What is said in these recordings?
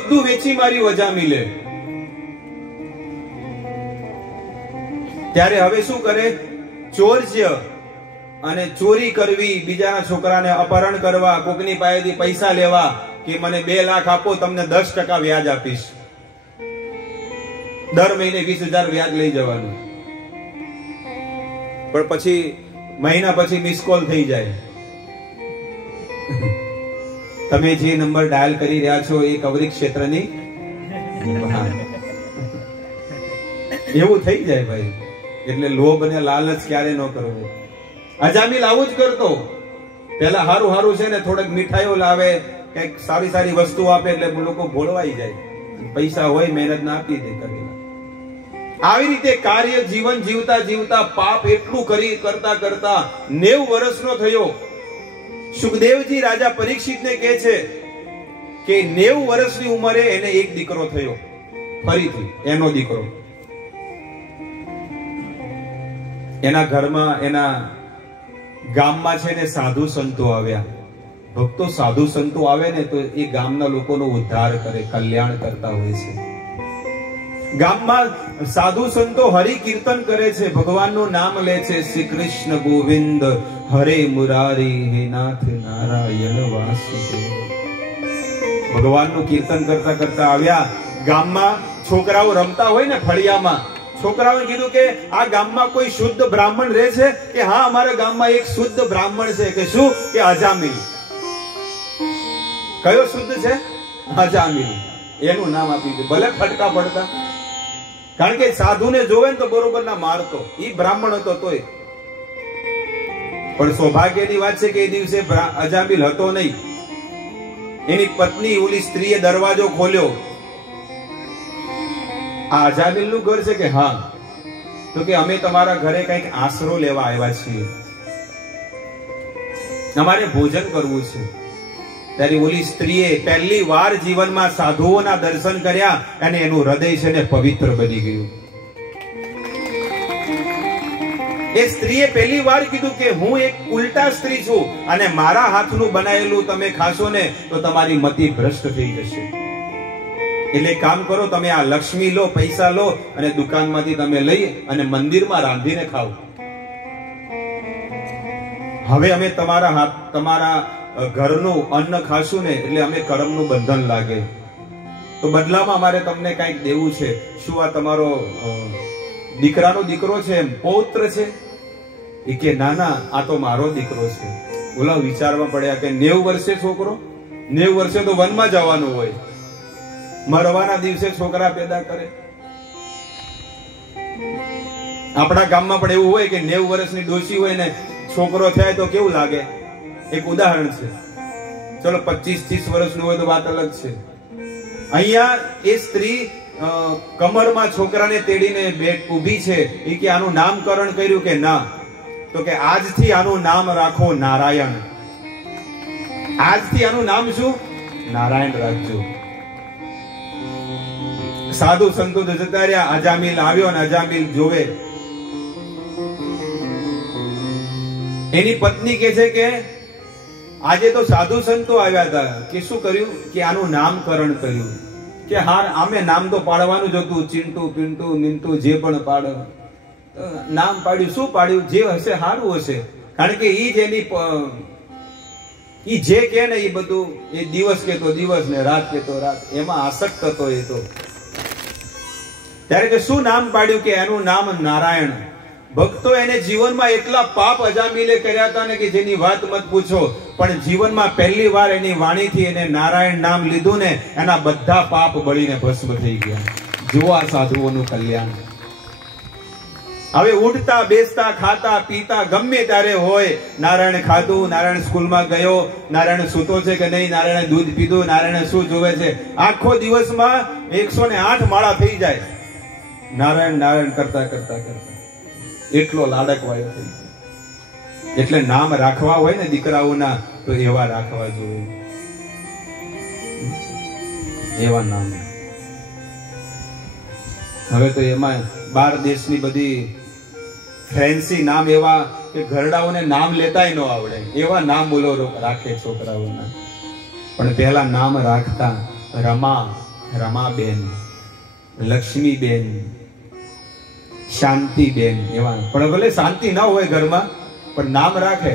બધું વેચી માર્યું અજામિલે. ત્યારે હવે શું કરે? ચોર્ય અને ચોરી કરવી, બીજાના છોકરાને અપહરણ કરવા, કોકની પાસેથી પૈસા લેવા કે મને 2 લાખ આપો, તમને 10% વ્યાજ આપીશ. દર મહિને 20,000 વ્યાજ લઈ જવાનું. પણ પછી મહિના પછી મિસ કોલ થઈ જાય. તમે જે નંબર ડાયલ કરી રહ્યા છો એ કવરી ક્ષેત્રની બહાર. એવું થઈ જાય ભાઈ. એટલે લોભ અને લાલચ ક્યારે ન કરવો. અજામિલ આવું જ કરતો. પેલા હારું છે ને થોડક મીઠાઈઓ લાવે, કઈક સારી સારી વસ્તુ આપે એટલે લોકો ભોળવાઈ જાય. પૈસા હોય મહેનત ના આપી દે કરેલા. આવી રીતે કાર્ય જીવન જીવતા જીવતા પાપ એટલું કરતા કરતા 90 વર્ષનો થયો. સુખદેવજી રાજા પરીક્ષિતને કહે છે કે 90 વર્ષની ઉંમરે એને એક દીકરો થયો. ફરીથી એનો દીકરો. એના ઘરમાં, એના ગામમાં છે ને સાધુ સંતો આવ્યા. ભક્તો, સાધુ સંતો આવે ને તો એ ગામના લોકોનો ઉદ્ધાર કરે, કલ્યાણ કરતા હોય છે. ગામમાં સાધુ સંતો હરિ કીર્તન કરે છે, ભગવાનનું નામ લે છે. શ્રી કૃષ્ણ ગોવિંદ હરે મુરારી, હે નાથ નારાયણ વાસુદેવ. ભગવાનનું કીર્તન કરતા કરતા આવ્યા. ગામમાં છોકરાઓ રમતા હોય ને ફળિયામાં, છોકરાઓએ કીધું કે આ ગામમાં કોઈ શુદ્ધ બ્રાહ્મણ રહે છે? કે હા, અમારા ગામમાં એક શુદ્ધ બ્રાહ્મણ છે. કે શું? કે અજામિલ. કયો શુદ્ધ છે? અજામિલ. એનું નામ આપી દીધું. ભલે ફટકા પડતા, કારણ કે સાધુને જોવે ને તો બરોબર ના મારતો. ઈ બ્રાહ્મણ હતો તોય. પણ સૌભાગ્યની વાત છે કે એ દિવસે અજામિલ હતો નહીં. એની પત્ની ઓલી સ્ત્રીએ દરવાજો ખોલ્યો. આ અજામિલ નું ઘર છે? કે હા. તો કે અમે તમારા ઘરે કઈક આશરો લેવા આવ્યા છીએ, અમારે ભોજન કરવું છે. ત્યારે ઓલી સ્ત્રીએ પહેલી વાર જીવનમાં સાધુઓના દર્શન કર્યા અને એનું હૃદય છે ને પવિત્ર બની ગયું. એ સ્ત્રીએ પહેલી વાર કીધું કે હું એક ઉલટા સ્ત્રી છું અને મારા હાથનું બનાવેલું તમે ખાશો ને તો તમારી મતિ ભ્રષ્ટ થઈ જશે. એટલે કામ કરો, તમે આ લક્ષ્મી લો, પૈસા લો અને દુકાનમાંથી તમે લઈ અને મંદિરમાં રાંધીને ખાઓ. હવે અમે તમારા ઘરનું અન્ન ખાશું ને એટલે અમે કર્મનું બંધન લાગે, તો બદલામાં અમારે તમને કઈક દેવું છે. શું આ તમારો દીકરાનો દીકરો છે, એમ પૌત્ર છે? એ કે ના ના, આ તો મારો દીકરો છે. ઓલા વિચારવા પડ્યા કે 90 વર્ષે છોકરો, 90 વર્ષે તો વનમાં જવાનું હોય, મરવાના દિવસે છોકરા પેદા કરે. આપણા ગામમાં પણ એવું હોય કે 90 વર્ષની ડોશી હોય ને છોકરો થાય તો કેવું લાગે? એક ઉદાહરણ છે. ચલો 25-30 વર્ષનું હોય તો વાત અલગ છે. અહીંયા એ સ્ત્રી કમરમાં છોકરાને તેડીને ઊભી છે. એ કે આનું નામકરણ કર્યું? કે ના. તો કે આજથી આનું નામ રાખો નારાયણ. આજથી આનું નામ શું? નારાયણ રાખજો. સાધુ સંતો જતા રહ્યા. અજામિલ આવ્યો અને અજામિલ જોવે. એની પત્ની કહે છે કે આજે તો સાધુ સંતો આવ્યા હતા, કે શું કર્યું? કે આનું નામકરણ કર્યું. કે હા, આમે નામ તો પાડવાનું જ હતું, ચિંટુ પિન્ટુ મિન્ટુ જે પણ પાડ નામ પાડ્યું. શું પાડ્યું? જે હશે સારું હશે. કારણ કે ઈ જ એની ઈ જે કે ને એ બધું, એ દિવસ કેતો દિવસ ને રાત કેતો રાત, એમાં આસક્ત હતો એ તો. ત્યારે કે શું નામ પાડ્યું? કે એનું નામ નારાયણ. ભક્તો, એને જીવનમાં એટલા પાપ અજામિલે કર્યા હતા ને કે જેની વાત મત પૂછો. પણ જીવનમાં પહેલી વાર એની વાણીથી એને નારાયણ નામ લીધું ને એના બધા પાપ બળીને ભસ્મ થઈ ગયા. જુઓ આ સાધુઓનું કલ્યાણ. હવે ઉઠતા બેસતા ખાતા પીતા ગમે ત્યારે હોય, નારાયણ ખાધું, નારાયણ સ્કૂલમાં ગયો, નારાયણ સૂતો છે કે નહીં, નારાયણ દૂધ પીધું, નારાયણ શું જોવે છે. આખો દિવસમાં 108 માળા થઈ જાય નારાયણ નારાયણ કરતા કરતા કરતા. એટલો લાડક વાયો થઈ ગયો. એટલે નામ રાખવા હોય ને દીકરાઓના તો એવા રાખવા જોઈએ, એવા નામ. હવે તો એમાં 12 દેશની બધી ફેન્સી નામ એવા કે ઘરડાઓને નામ લેતાય ન આવડે એવા નામ બોલો રાખે છોકરાઓના. પણ પહેલા નામ રાખતા રમા, રમાબેન, લક્ષ્મીબેન, શાંતિબેન એવા. પણ ભલે શાંતિ ના હોય ઘરમાં, પણ નામ રાખે,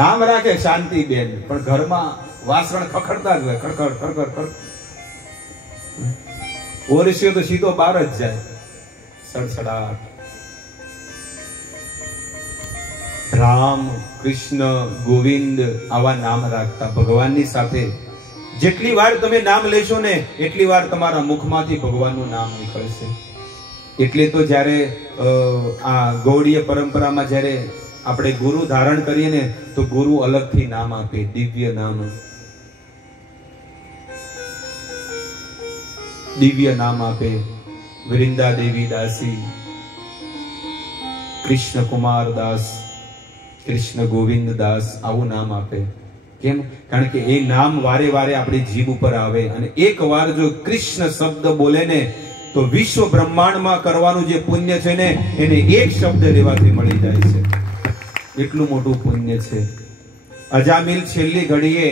નામ રાખે શાંતિબેન, પણ ઘરમાં વાસણ ખખડતા જ હોય, ખડખડ ખડખડ ખડ. ઓરસ્યો તો સીધો બહાર જ જાય, સડસડાટ. રામ, કૃષ્ણ, ગોવિંદ આવા નામ રાખતા. ભગવાનની સાથે જેટલી વાર તમે નામ લેશો ને એટલી વાર તમારા મુખમાંથી ભગવાનનું નામ નીકળશે. એટલે તો જ્યારે આ ગૌડીય પરંપરામાં જ્યારે આપણે ગુરુ ધારણ કરીએ ને તો ગુરુ અલગથી નામ આપે, દિવ્ય નામ. દિવ્ય નામ આપે. વૃંદા દેવી દાસી, કૃષ્ણ કુમાર દાસ, કૃષ્ણ ગોવિંદ દાસ, આવું નામ આપે. કેમ? કારણ કે એ નામ વારે વારે આપણી જીભ ઉપર આવે. અને એક વાર જો કૃષ્ણ શબ્દ બોલે ને તો વિશ્વ બ્રહ્માંડમાં કરવાનું જે પુણ્ય છે ને એને એક શબ્દ લેવાથી મળી જાય છે. એટલું મોટું પુણ્ય છે. અજામિલ છેલ્લી ઘડીએ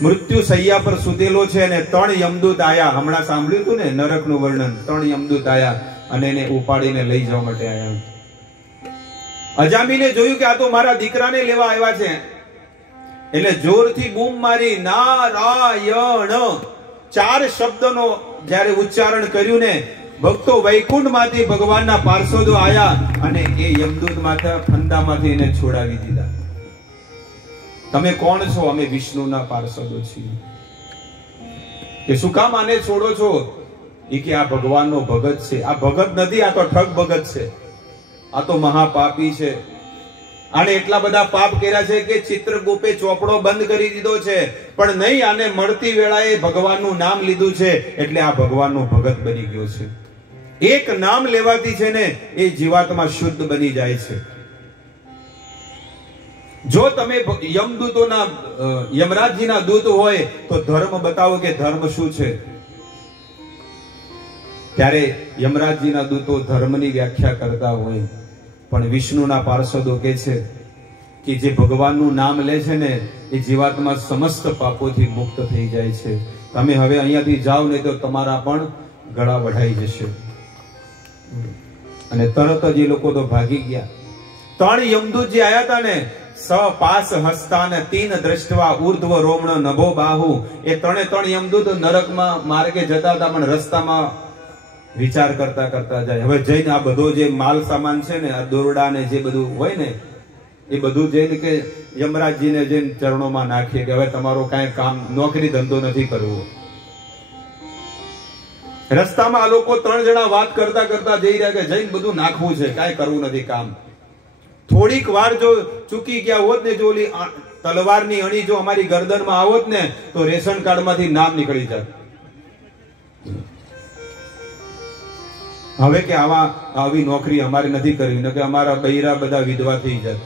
મૃત્યુ શૈયા પર સુતેલો છે અને 3 યમદૂત આયા. હમણાં સાંભળ્યું હતું ને નરકનું વર્ણન. 3 યમદૂત આયા અને એને ઉપાડીને લઈ જવા માટે આયા. અજામિલે જોયું કે આ તો મારા દીકરાને લેવા આવ્યા છે, એટલે જોરથી બૂમ મારી નારાયણ 4 શબ્દનો જ્યારે ઉચ્ચારણ કર્યું ને ભક્તો વૈકુંઠમાંથી ભગવાનના પાર્ષદો આયા અને એ યમદૂત માથા ફંદામાંથી એને છોડાવી દીધા. તમે કોણ છો? અમે વિષ્ણુના પાર્ષદો છીએ. કે શું કામ આને છોડો છો? એ કે આ ભગવાનનો ભગત છે. આ ભગત નથી, આ તો ઠગ ભગત છે. આ તો મહાપાપી છે. આને એટલા બધા પાપ કર્યા છે કે ચિત્રગુપ્તે ચોપડો બંધ કરી દીધો છે, પણ નહીં, આને મળતી વેળાએ ભગવાનનું નામ લીધું છે એટલે આ ભગવાનનો ભગત બની ગયો છે. એક નામ લેવાથી છે ને એ જીવાત્મા શુદ્ધ બની જાય છે. જો તમે યમદૂતોના યમરાજજીના દૂત હોય તો ધર્મ બતાવો કે ધર્મ શું છે. ત્યારે યમરાજજીના દૂતો ધર્મની વ્યાખ્યા કરતા હોય, પણ વિષ્ણુના પાર્ષદો કહે છે કે જે ભગવાનનું નામ લે છે ને એ જીવાત્મા સમસ્ત પાપોથી મુક્ત થઈ જાય છે. તમે હવે અહીંયાથી જાઓ ને તો તમારા પણ ગળા વઢાઈ જશે. અને તરત જ એ લોકો તો ભાગી ગયા. 3 યમદૂત જે આયા હતા ને, સ પાસ હસ્તાન 3 દ્રષ્ટવા ઉર્ધ્વ રોમણ નભો બાહુ, એ 3 યમદૂત નરકમાં માર્ગે જતા હતા, પણ રસ્તામાં વિચાર કરતા કરતા જાય. હવે જઈને આ બધો જે માલ સામાન છે ને, આ દોરડા ને જે બધું હોય ને એ બધું જઈને કે યમરાજજીને જઈને ચરણોમાં નાખીએ કે હવે તમારો કાંઈ કામ નોકરી ધંધો નથી કરવો. રસ્તામાં આ લોકો 3 જણા વાત કરતા કરતા જઈ રહ્યા કે જઈને બધું નાખવું છે, કાંઈ કરવું નથી કામ. થોડીક વાર જો ચૂકી ગયા હોત ને, જો ઓલી તલવારની અણી જો અમારી ગરદનમાં આવત ને તો રેશન કાર્ડમાંથી નામ નીકળી જાત. હવે કે આવી નોકરી અમારે નથી કરવી, ન કે અમારા બૈરા બધા વિધવા થઈ જાય.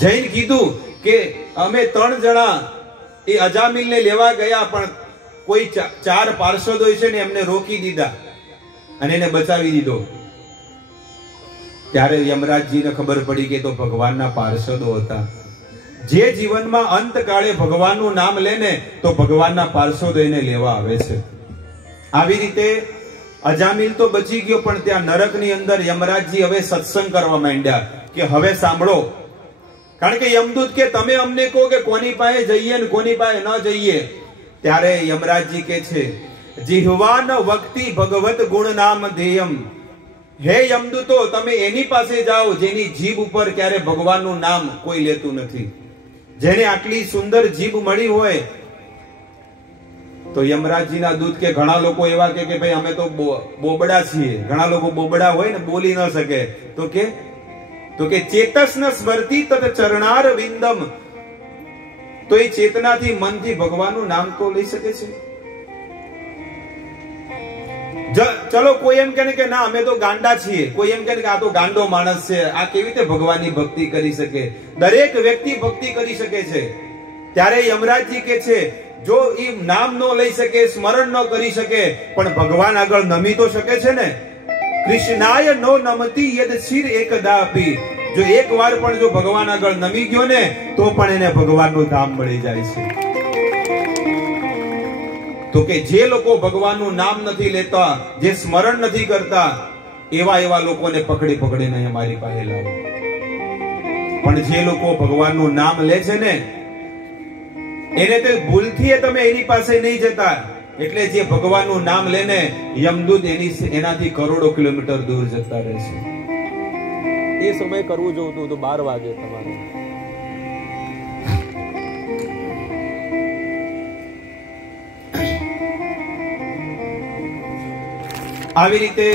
જૈન કીધું કે અમે 3 જણા એ અજામિલને લેવા ગયા, પણ કોઈ 4 પાર્ષદો છે ને એમને રોકી દીધા અને એને બચાવી દીધો. ત્યારે યમરાજજીને ખબર પડી કે તો ભગવાનના પાર્ષદો હતા. જે જીવનમાં અંતકાળે ભગવાનનું નામ લે ને તો ભગવાનના પાર્ષદો એને લેવા આવે છે. આવી રીતે અજામિલ તો બચી ગયો, પણ ત્યાં નરકની અંદર યમરાજજી હવે સત્સંગ કરવા માંડ્યા કે હવે સાંભળો. કારણ કે યમદૂત કે તમે અમને કહો કે કોની પાસે જઈએ ને કોની પાસે ન જઈએ. ત્યારે યમરાજજી કે છે જીહવાન વક્તિ ભગવત ગુણ નામ ધેયમ. હે યમદૂતો, તમે એની પાસે જાઓ જેની જીભ ઉપર ક્યારે ભગવાનનું નામ કોઈ લેતું નથી. જેને આટલી સુંદર જીભ મળી હોય. તો યમરાજજીના દૂત કે ઘણા લોકો એવા કે ભાઈ અમે તો બોબડા છીએ. ઘણા લોકો બોબડા હોય ને, બોલી ન શકે. તો કે ચેતસ ન સ્મરતી તત ચરણાર વિંદમ. તો એ ચેતનાથી મનથી ભગવાનનું નામ તો લઈ શકે છે. ચલો કોઈ એમ કહે કે ના અમે તો ગાંડા છીએ, કોઈ એમ કહે કે આ તો ગાંડો માણસ છે, આ કેવી રીતે ભગવાનની ભક્તિ કરી શકે. દરેક વ્યક્તિ ભક્તિ કરી શકે છે. ત્યારે યમરાજજી કે છે જો એ નામ ન લઈ શકે, સ્મરણ ન કરી શકે, પણ ભગવાન આગળ નમી તો શકે છે ને. કૃષ્ણાય નો નમતી યદ શિર એકદાપી. જો એકવાર પણ જો ભગવાન આગળ નમી ગયો ને તો પણ એને ભગવાનનું ધામ મળી જાય છે. તો કે જે લોકો ભગવાનનું નામ નથી લેતા, જે સ્મરણ નથી કરતા, એવા લોકોને પકડી પકડીને અમારી પાસે લાવો. પણ જે લોકો ભગવાનનું નામ લે છે ને એને તો ભૂલથી તમે એની પાસે નહીં જતા. એટલે જે ભગવાનનું નામ લે ને યમદૂત એનાથી કરોડો કિલોમીટર દૂર જતા રહે છે. એ સમય કરવું જોતું તો 12 વાગે તમારે. આવી રીતે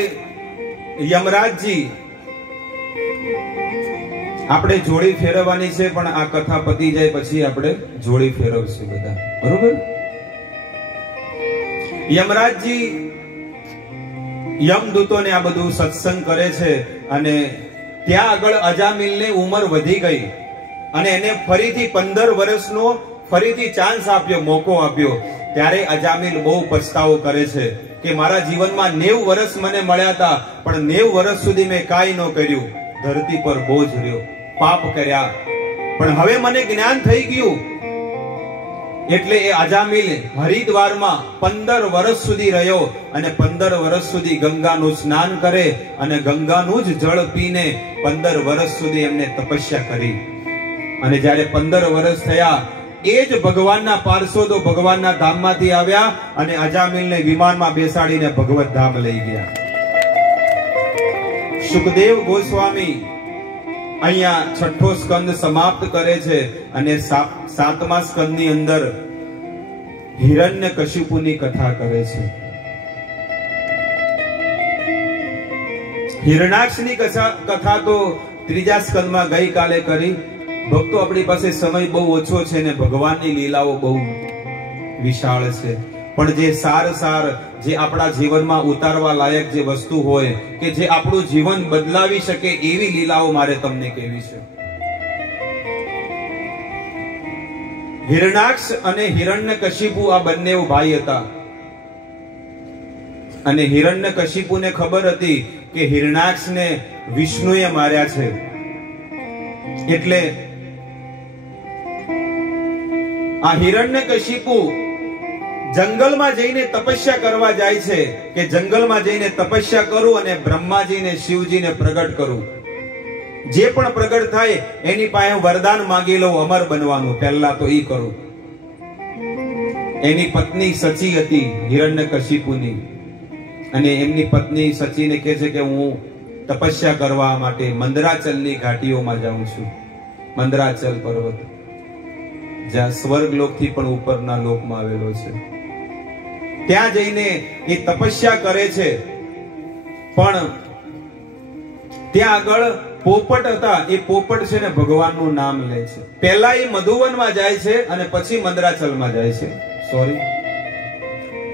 યમરાજજી આપણે જોડી ફેરવવાની છે, પણ આ કથા પતી જાય પછી આપણે જોડી ફેરવશું બધા, બરોબર? યમરાજજી યમદૂતોને આ બધું સત્સંગ કરે છે અને ત્યાં આગળ અજામિલને ઉંમર વધી ગઈ અને એને ફરીથી 15 વર્ષનો ફરીથી ચાન્સ આપ્યો, મોકો આપ્યો. ત્યારે અજામિલ બહુ પછતાવો કરે છે કે મારા જીવનમાં 90 વર્ષ મને મળ્યા હતા, પણ 90 વર્ષ સુધી મેં કાંઈ ન કર્યું. ધરતી પર બોજ રહ્યો, પાપ કર્યા, પણ હવે મને જ્ઞાન થઈ ગયું. એટલે એ અજામિલ હરિદ્વારમાં 15 વર્ષ સુધી રહ્યો અને 15 વર્ષ સુધી ગંગાનું સ્નાન કરે અને ગંગાનું જ જળ પીને 15 વર્ષ સુધી એમને તપસ્યા કરી. અને જ્યારે 15 વર્ષ થયા એ જ ભગવાનના પાર્ષદો ભગવાનના ધામમાંથી આવ્યા અને અજામિલને વિમાનમાં બેસાડીને ભગવત ધામ લઈ ગયા. સુખદેવ ગોસ્વામી અહીંયા 6ઠો સ્કંદ સમાપ્ત કરે છે અને 7મા સ્કંદની અંદર હિરણ્યકશિપુની કથા કરે છે. હિરણાક્ષની કથા તો 3જા સ્કંદમાં ગઈકાલે કરી. ભક્તો, આપણી પાસે સમય બહુ ઓછો છે ને ભગવાનની લીલાઓ બહુ વિશાળ છે, પણ જે સાર જે આપણા જીવનમાં ઉતારવા લાયક જે વસ્તુ હોય કે જે આપણું જીવન બદલાવી શકે એવી લીલાઓ મારે તમને કહેવી છે. હિરણાક્ષ અને હિરણ્યકશિપુ આ બંને ભાઈ હતા અને હિરણ્યકશિપુને ખબર હતી કે હિરણાક્ષને વિષ્ણુએ માર્યા છે. એટલે આ હિરણ્યકશિપુ જંગલમાં જઈને તપસ્યા કરવા જાય છે કે જંગલમાં જઈને તપસ્યા કરું અને બ્રહ્માજીને શિવજીને પ્રગટ કરું. જે પણ પ્રગટ થાય એની પાસે વરદાન માંગી લઉં અમર બનવાનું. પહેલા તો ઈ કરું. એની પત્ની સચી હતી હિરણ્યકશિપુની, અને એમની પત્ની સચીને કહે છે કે હું તપસ્યા કરવા માટે મંદરાચલની ઘાટીઓમાં જાઉં છું. મંદરાચલ પર્વત જ્યાં સ્વર્ગલોકથી પણ ઉપરના લોકમાં આવેલો છે. ત્યાં જઈને એ તપસ્યા કરે છે, પણ ત્યાં આગળ પોપટ હતા. એ પોપટ છે ને ભગવાનનું નામ લે છે. પહેલા એ મધુવનમાં જાય છે અને પછી મંદરાચલમાં જાય છે.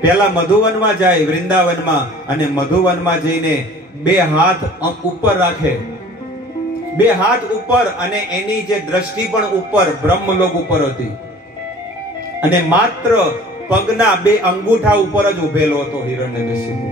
પહેલા મધુવનમાં જાય, વૃંદાવનમાં, અને મધુવનમાં જઈને 2 હાથ ઉપર રાખે, 2 હાથ ઉપર, અને એની જે દ્રષ્ટિ પણ ઉપર બ્રહ્મલોક ઉપર હતી, અને માત્ર પગના 2 અંગૂઠા ઉપર જ ઉભેલો હતો હિરણ્યકશિપુ.